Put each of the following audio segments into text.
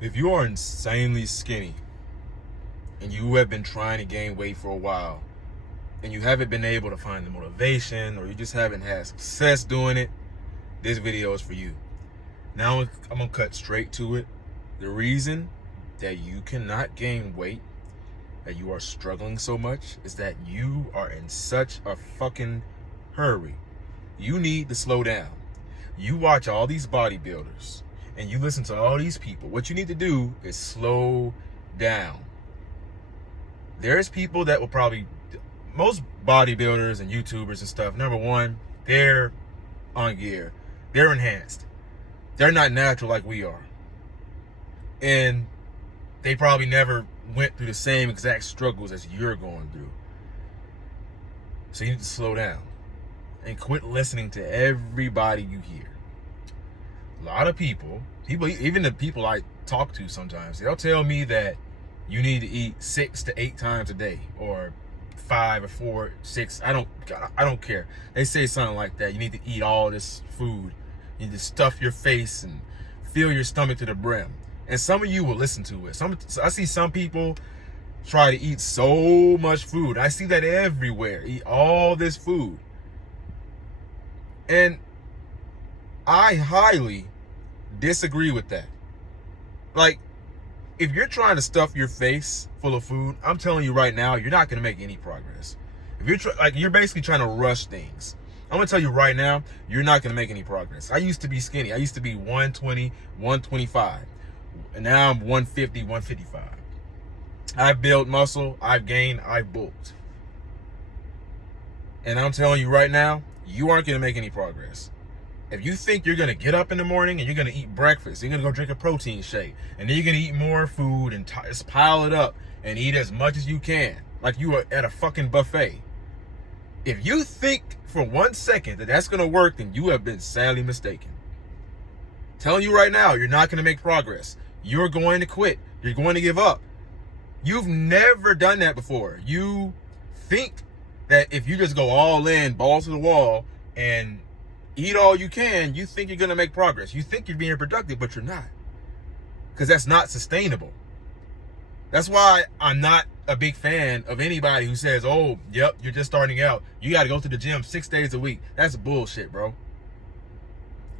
If you are insanely skinny and you have been trying to gain weight for a while and you haven't been able to find the motivation, or you just haven't had success doing it, this video is for you. Now I'm gonna cut straight to it. The reason that you cannot gain weight, that you are struggling so much, is that you are in such a fucking hurry. You need to slow down. You watch all these bodybuilders and you listen to all these people. What you need to do is slow down. There's people that will probably, most bodybuilders and YouTubers and stuff, number one, they're on gear. They're enhanced. They're not natural like we are. And they probably never went through the same exact struggles as you're going through. So you need to slow down and quit listening to everybody you hear. A lot of people, even the people I talk to sometimes, they'll tell me that you need to eat 6 to 8 times a day, or 5 or 4, 6. I don't care. They say something like that. You need to eat all this food. You need to stuff your face and fill your stomach to the brim. And some of you will listen to it. I see some people try to eat so much food. I see that everywhere. Eat all this food. And I highly disagree with that. Like, if you're trying to stuff your face full of food, I'm telling you right now, you're not going to make any progress. If you're basically trying to rush things. I'm going to tell you right now, you're not going to make any progress. I used to be skinny. I used to be 120, 125. And now I'm 150, 155. I've built muscle, I've gained, I've bulked. And I'm telling you right now, you aren't going to make any progress. If you think you're going to get up in the morning and you're going to eat breakfast, you're going to go drink a protein shake, and then you're going to eat more food and just pile it up and eat as much as you can, like you are at a fucking buffet. If you think for 1 second that that's going to work, then you have been sadly mistaken. Telling you right now, you're not going to make progress. You're going to quit. You're going to give up. You've never done that before. You think that if you just go all in, balls to the wall, and eat all you can, you think you're going to make progress. You think you're being productive, but you're not. Because that's not sustainable. That's why I'm not a big fan of anybody who says, oh, yep, you're just starting out. You got to go to the gym 6 days a week. That's bullshit, bro.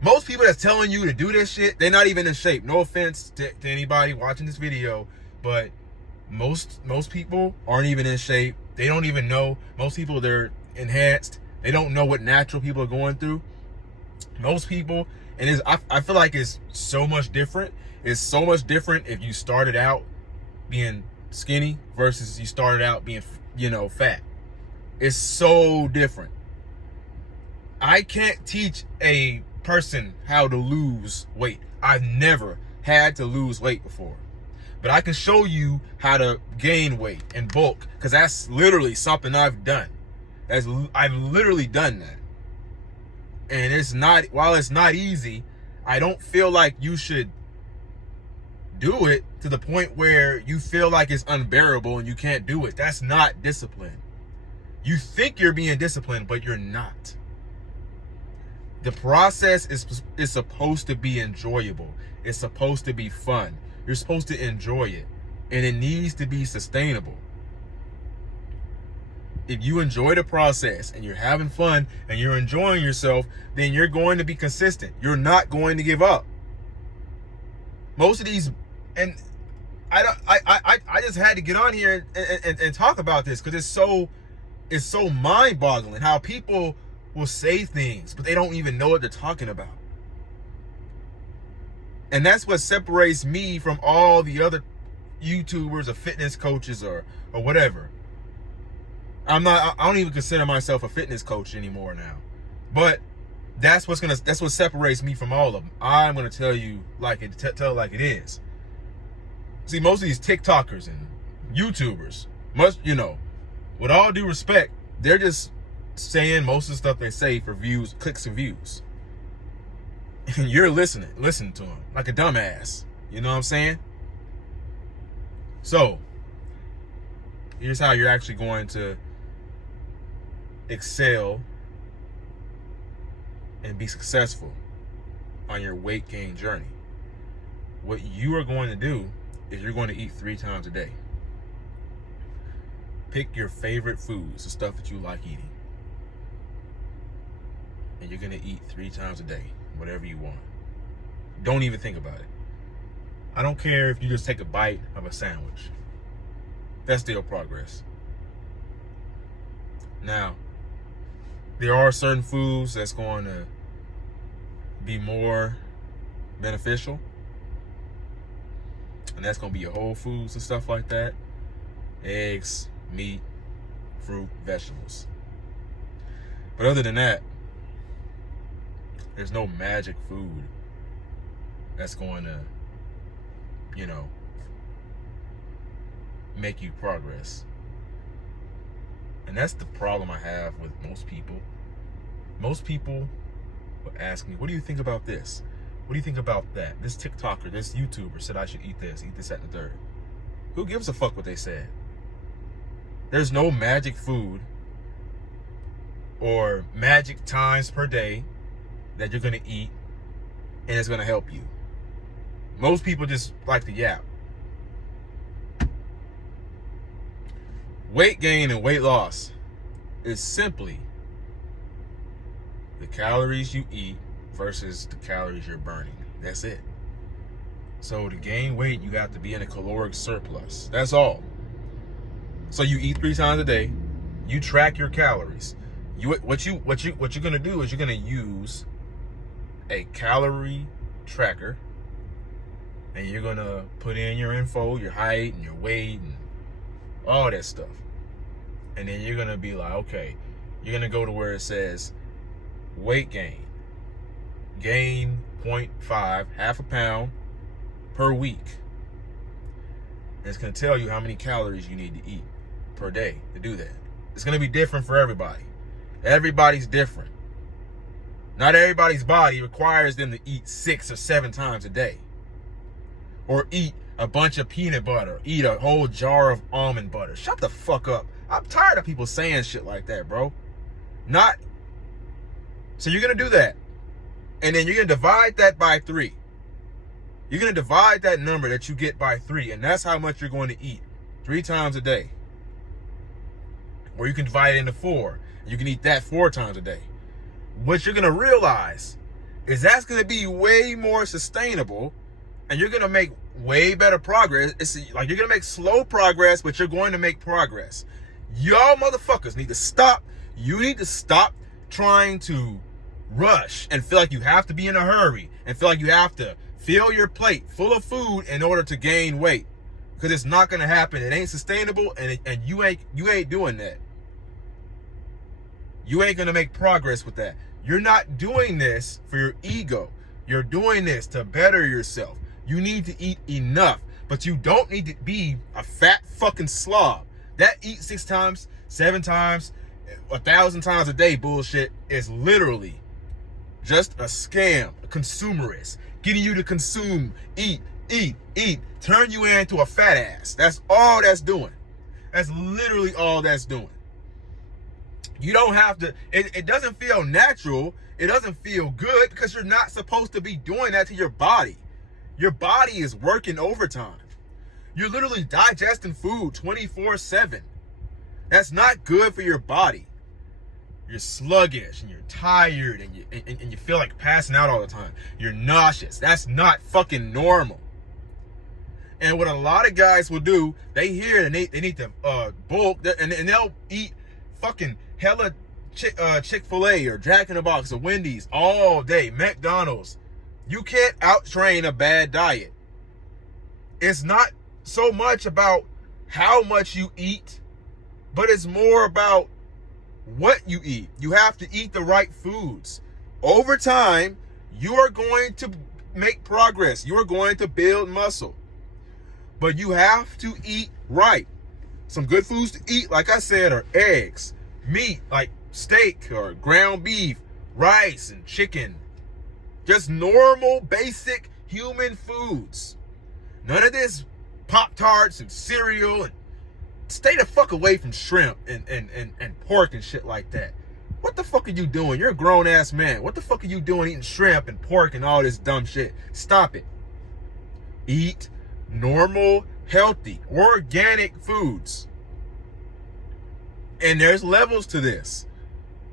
Most people that's telling you to do this shit, they're not even in shape. No offense to anybody watching this video, but most people aren't even in shape. They don't even know. Most people, they're enhanced. They don't know what natural people are going through. Most people, and I feel like it's so much different. It's so much different if you started out being skinny versus you started out being, fat. It's so different. I can't teach a person how to lose weight. I've never had to lose weight before. But I can show you how to gain weight and bulk, because that's literally something I've done. I've literally done that. And while it's not easy, I don't feel like you should do it to the point where you feel like it's unbearable and you can't do it. That's not discipline. You think you're being disciplined, but you're not. The process is supposed to be enjoyable. It's supposed to be fun. You're supposed to enjoy it. And it needs to be sustainable. If you enjoy the process and you're having fun and you're enjoying yourself, then you're going to be consistent. You're not going to give up. Most of these, and I just had to get on here and talk about this, because it's so mind-boggling how people will say things, but they don't even know what they're talking about. And that's what separates me from all the other YouTubers or fitness coaches or whatever. I don't even consider myself a fitness coach anymore now. But that's what separates me from all of them. I'm gonna tell you tell it like it is. See, most of these TikTokers and YouTubers, with all due respect, they're just saying most of the stuff they say for views, clicks and views. And you're listening to them like a dumbass. You know what I'm saying? So, here's how you're actually going to excel and be successful on your weight gain journey. what you are going to do is you're going to eat 3 times a day. Pick your favorite foods, the stuff that you like eating. And you're going to eat 3 times a day, whatever you want. Don't even think about it. I don't care if you just take a bite of a sandwich. That's still progress. Now, there are certain foods that's going to be more beneficial. And that's going to be your whole foods and stuff like that. Eggs, meat, fruit, vegetables. But other than that, there's no magic food that's going to, make you progress. And that's the problem I have with most people. Most people will ask me, what do you think about this? What do you think about that? This TikToker, this YouTuber said I should eat this, that, and the third. Who gives a fuck what they said? There's no magic food or magic times per day that you're going to eat and it's going to help you. Most people just like to yap. Weight gain and weight loss is simply the calories you eat versus the calories you're burning. That's it. So to gain weight, you have to be in a caloric surplus. That's all. So you eat 3 times a day. You track your calories. What you're gonna do is you're gonna use a calorie tracker, and you're gonna put in your info, your height and your weight and all that stuff. And then you're gonna be like, okay, you're gonna go to where it says weight gain. Gain 0.5, half a pound per week. And it's gonna tell you how many calories you need to eat per day to do that. It's gonna be different for everybody. Everybody's different. Not everybody's body requires them to eat 6 or 7 times a day. Or eat a bunch of peanut butter. Eat a whole jar of almond butter. Shut the fuck up. I'm tired of people saying shit like that, bro. So you're going to do that. And then you're going to divide that by 3. You're going to divide that number that you get by 3. And that's how much you're going to eat 3 times a day. Or you can divide it into 4. You can eat that 4 times a day. What you're going to realize is that's going to be way more sustainable. And you're going to make way better progress. It's like you're going to make slow progress, but you're going to make progress. Y'all motherfuckers need to stop. You need to stop trying to rush and feel like you have to be in a hurry and feel like you have to fill your plate full of food in order to gain weight. Because it's not going to happen. It ain't sustainable, and you ain't doing that. You ain't going to make progress with that. You're not doing this for your ego. You're doing this to better yourself. You need to eat enough, but you don't need to be a fat fucking slob. That eat 6 times, 7 times, 1,000 times a day bullshit is literally just a scam, a consumerist, getting you to consume, eat, turn you into a fat ass. That's all that's doing. That's literally all that's doing. You don't have to, it doesn't feel natural. It doesn't feel good because you're not supposed to be doing that to your body. Your body is working overtime. You're literally digesting food 24/7. That's not good for your body. You're sluggish and you're tired and you feel like passing out all the time. You're nauseous. That's not fucking normal. And what a lot of guys will do, they hear and they need to bulk and they'll eat fucking hella Chick-fil-A or Jack in the Box or Wendy's all day, McDonald's. You can't out-train a bad diet. It's not so much about how much you eat, but it's more about what you eat. You have to eat the right foods. Over time, you are going to make progress. You are going to build muscle. But you have to eat right. Some good foods to eat, like I said, are eggs, meat, like steak or ground beef, rice and chicken. Just normal, basic human foods. None of this Pop-Tarts and cereal. And stay the fuck away from shrimp and pork and shit like that. What the fuck are you doing? You're a grown-ass man. What the fuck are you doing eating shrimp and pork and all this dumb shit? Stop it. Eat normal, healthy, organic foods. And there's levels to this.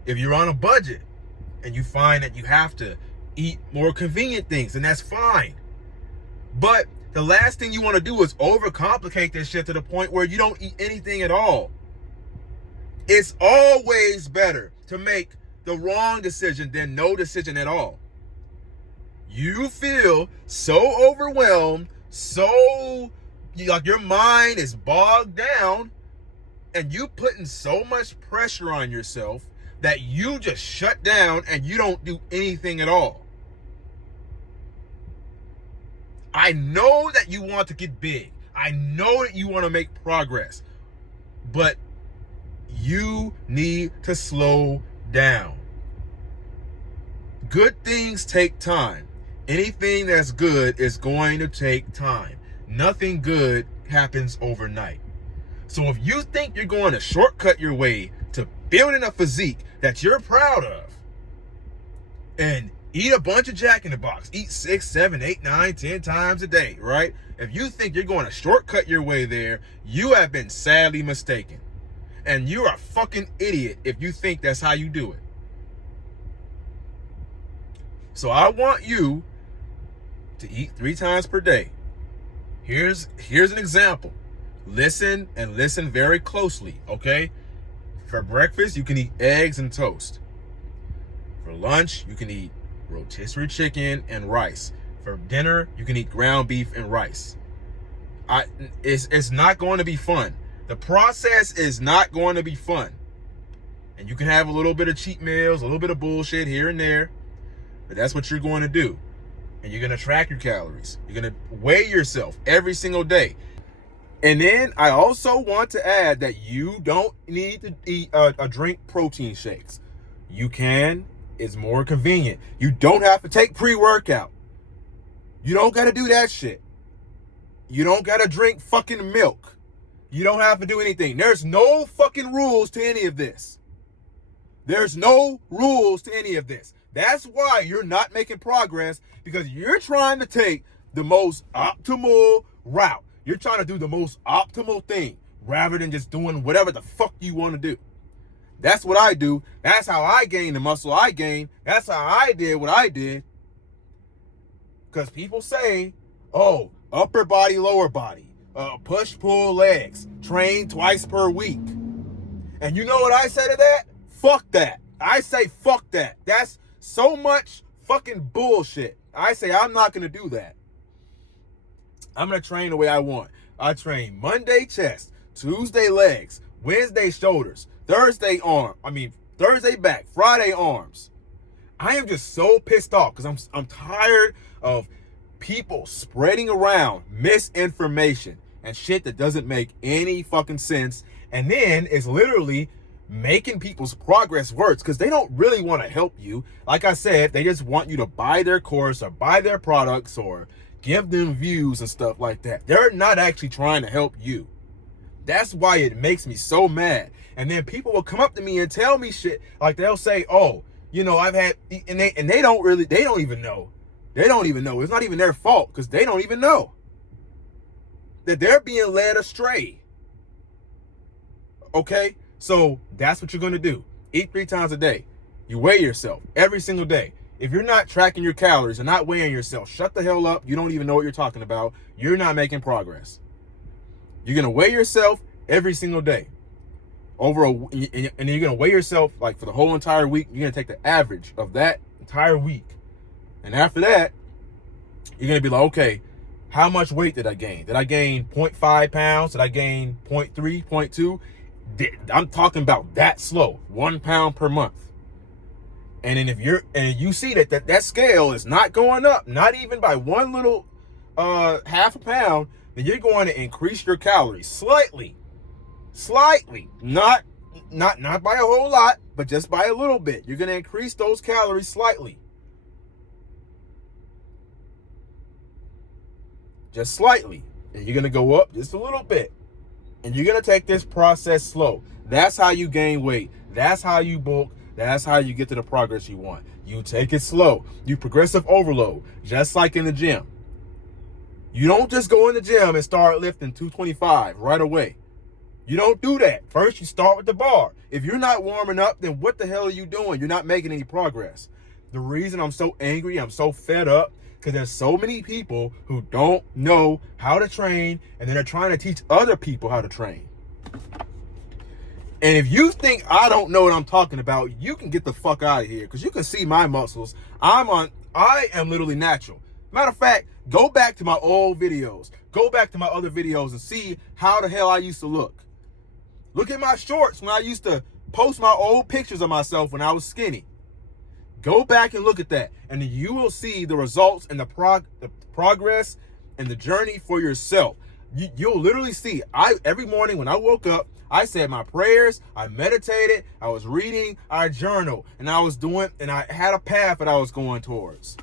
If you're on a budget and you find that you have to eat more convenient things, then that's fine. But the last thing you want to do is overcomplicate this shit to the point where you don't eat anything at all. It's always better to make the wrong decision than no decision at all. You feel so overwhelmed, so like your mind is bogged down, and you putting so much pressure on yourself that you just shut down and you don't do anything at all. I know that you want to get big. I know that you want to make progress, but you need to slow down. Good things take time. Anything that's good is going to take time. Nothing good happens overnight. So if you think you're going to shortcut your way to building a physique that you're proud of, and eat a bunch of Jack in the Box, eat 6, 7, 8, 9, 10 times a day, right? If you think you're going to shortcut your way there, you have been sadly mistaken. And you're a fucking idiot if you think that's how you do it. So I want you to eat 3 times per day. Here's an example. Listen and listen very closely, okay? For breakfast, you can eat eggs and toast. For lunch, you can eat rotisserie chicken and rice. For dinner, you can eat ground beef and rice. It's not going to be fun. The process is not going to be fun. And you can have a little bit of cheat meals, a little bit of bullshit here and there, but that's what you're going to do. And you're going to track your calories. You're going to weigh yourself every single day. And then I also want to add that you don't need to eat drink protein shakes. You can. It's more convenient. You don't have to take pre-workout. You don't got to do that shit. You don't got to drink fucking milk. You don't have to do anything. There's no fucking rules to any of this. There's no rules to any of this. That's why you're not making progress, because you're trying to take the most optimal route. You're trying to do the most optimal thing rather than just doing whatever the fuck you want to do. That's what I do. That's how I gain the muscle I gained. That's how I did what I did. Because people say, oh, upper body, lower body, push, pull, legs, train twice per week. And you know what I say to that? Fuck that. I say fuck that. That's so much fucking bullshit. I say I'm not going to do that. I'm going to train the way I want. I train Monday chest, Tuesday legs, Wednesday shoulders, Thursday back, Friday arms. I am just so pissed off because I'm tired of people spreading around misinformation and shit that doesn't make any fucking sense. And then it's literally making people's progress worse because they don't really want to help you. Like I said, they just want you to buy their course or buy their products or give them views and stuff like that. They're not actually trying to help you. That's why it makes me so mad. And then people will come up to me and tell me shit. Like they'll say, oh, you know, I've had, and they don't even know. They don't even know. It's not even their fault because they don't even know that they're being led astray. Okay? So that's what you're going to do. Eat 3 times a day. You weigh yourself every single day. If you're not tracking your calories and not weighing yourself, shut the hell up. You don't even know what you're talking about. You're not making progress. You're going to weigh yourself every single day. And you're going to weigh yourself like for the whole entire week. You're going to take the average of that entire week. And after that, you're going to be like, okay, how much weight did I gain? Did I gain 0.5 pounds? Did I gain 0.3, 0.2? I'm talking about that slow, 1 pound per month. And then if you see that scale is not going up, not even by one little half a pound, then you're going to increase your calories slightly, not by a whole lot, but just by a little bit. You're going to increase those calories slightly, just slightly, and you're going to go up just a little bit. And you're going to take this process slow. That's how you gain weight. That's how you bulk. That's how you get to the progress you want. You take it slow. You progressive overload, just like in the gym. You don't just go in the gym and start lifting 225 right away. You don't do that. First, you start with the bar. If you're not warming up, then what the hell are you doing? You're not making any progress. The reason I'm so angry, I'm so fed up, because there's so many people who don't know how to train, and then they're trying to teach other people how to train. And if you think I don't know what I'm talking about, you can get the fuck out of here, because you can see my muscles. I am literally natural. Matter of fact, go back to my old videos. Go back to my other videos and see how the hell I used to look. Look at my shorts when I used to post my old pictures of myself when I was skinny. Go back and look at that, and you will see the results and the progress and the journey for yourself. You'll literally see. Every morning when I woke up, I said my prayers, I meditated, I was reading, I journaled, and I had a path that I was going towards.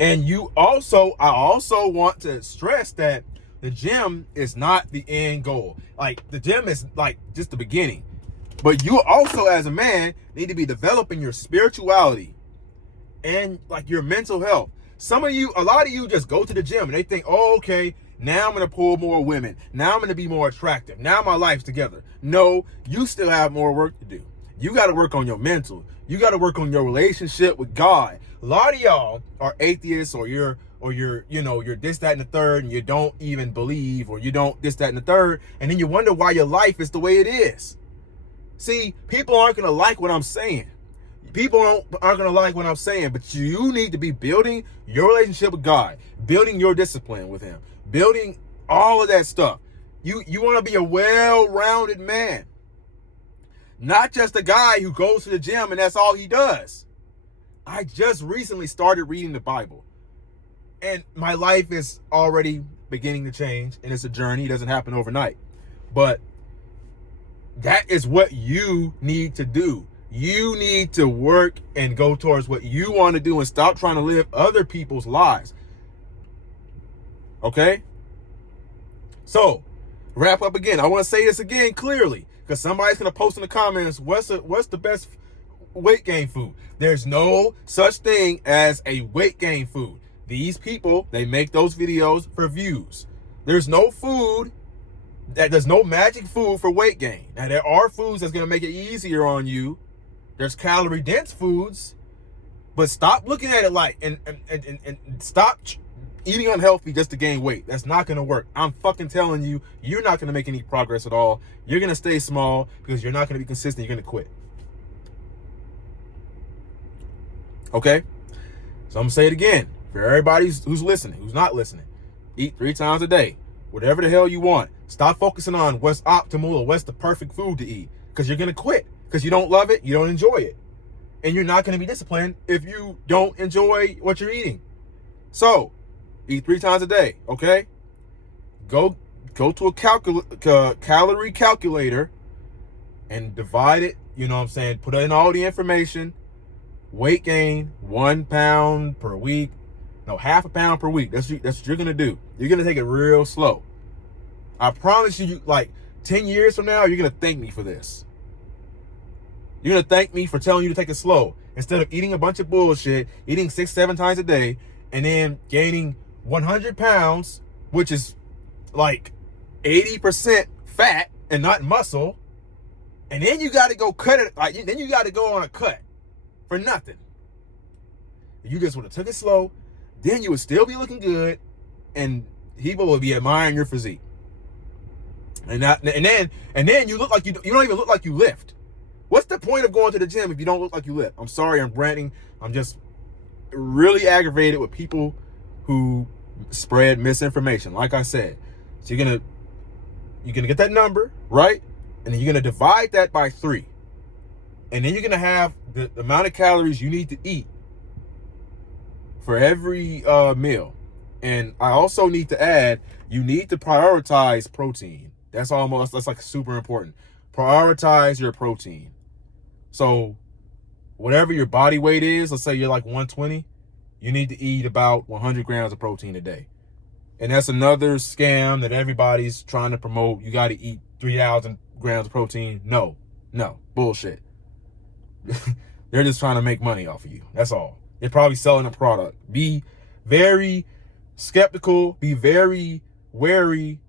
And I also want to stress that the gym is not the end goal. Like, the gym is like just the beginning. But you also, as a man, need to be developing your spirituality and like your mental health. A lot of you just go to the gym and they think, oh, okay, now I'm going to pull more women. Now I'm going to be more attractive. Now my life's together. No, you still have more work to do. You got to work on your mental. You got to work on your relationship with God. A lot of y'all are atheists, or you're this, that, and the third, and you don't even believe, or you don't this, that, and the third, and then you wonder why your life is the way it is. See, people aren't going to like what I'm saying. People aren't going to like what I'm saying, but you need to be building your relationship with God, building your discipline with him, building all of that stuff. You want to be a well-rounded man, not just a guy who goes to the gym and that's all he does. I just recently started reading the Bible, and my life is already beginning to change, and it's a journey. It doesn't happen overnight, but that is what you need to do. You need to work and go towards what you want to do and stop trying to live other people's lives. Okay? So, wrap up again. I want to say this again clearly, because somebody's going to post in the comments, what's the best weight gain food? There's no such thing as a weight gain food. These people, they make those videos for views. There's no magic food for weight gain. Now, there are foods that's going to make it easier on you. There's calorie dense foods, but stop looking at it like, and stop eating unhealthy just to gain weight. That's not going to work. I'm fucking telling you, you're not going to make any progress at all. You're going to stay small because you're not going to be consistent. You're going to quit. Okay? So I'm going to say it again for everybody who's listening, who's not listening. Eat 3 times a day. Whatever the hell you want. Stop focusing on what's optimal or what's the perfect food to eat, because you're going to quit. Because you don't love it, you don't enjoy it. And you're not going to be disciplined if you don't enjoy what you're eating. So, eat 3 times a day, okay? Go to a calorie calculator and divide it, you know what I'm saying? Put in all the information. Weight gain, 1 pound per week. No, half a pound per week. That's what you're going to do. You're going to take it real slow. I promise you, like 10 years from now, you're going to thank me for this. You're going to thank me for telling you to take it slow. Instead of eating a bunch of bullshit, eating 6-7 times a day, and then gaining 100 pounds, which is like 80% fat and not muscle. And then you got to go cut it. Then you got to go on a cut for nothing. You just would have took it slow. Then you would still be looking good, and people would be admiring your physique. And then you look like you don't even look like you lift. What's the point of going to the gym if you don't look like you lift? I'm sorry, I'm ranting. I'm just really aggravated with people who spread misinformation. Like I said, so you're gonna get that number, right? And then you're gonna divide that by 3. And then you're gonna have the amount of calories you need to eat for every meal. And I also need to add, you need to prioritize protein. That's like super important. Prioritize your protein. So whatever your body weight is, let's say you're like 120, you need to eat about 100 grams of protein a day. And that's another scam that everybody's trying to promote. You got to eat 3,000 grams of protein. No, bullshit. They're just trying to make money off of you. That's all. They're probably selling a product. Be very skeptical, be very wary,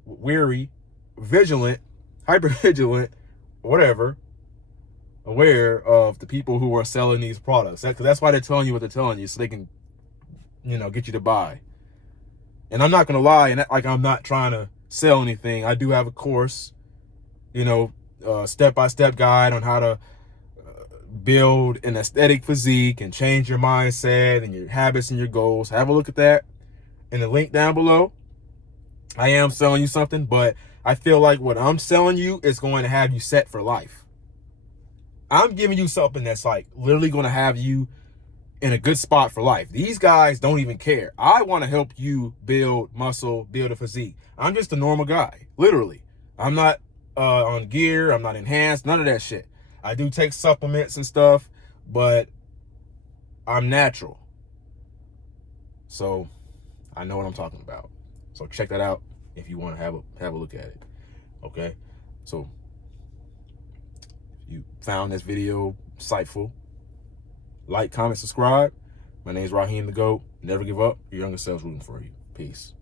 vigilant, hyper vigilant, whatever, aware of the people who are selling these products. That's why they're telling you what they're telling you, so they can, get you to buy. And I'm not gonna lie, and like I'm not trying to sell anything. I do have a course, step-by-step guide on how to build an aesthetic physique and change your mindset and your habits and your goals. Have a look at that in the link down below. I am selling you something, but I feel like what I'm selling you is going to have you set for life. I'm giving you something that's like literally going to have you in a good spot for life. These guys don't even care. I want to help you build muscle, build a physique. I'm just a normal guy, literally. I'm not on gear. I'm not enhanced, none of that shit. I do take supplements and stuff, but I'm natural. So I know what I'm talking about. So check that out if you want to have a look at it. Okay? So if you found this video insightful, like, comment, subscribe. My name is Raheem the GOAT. Never give up. Your younger self's rooting for you. Peace.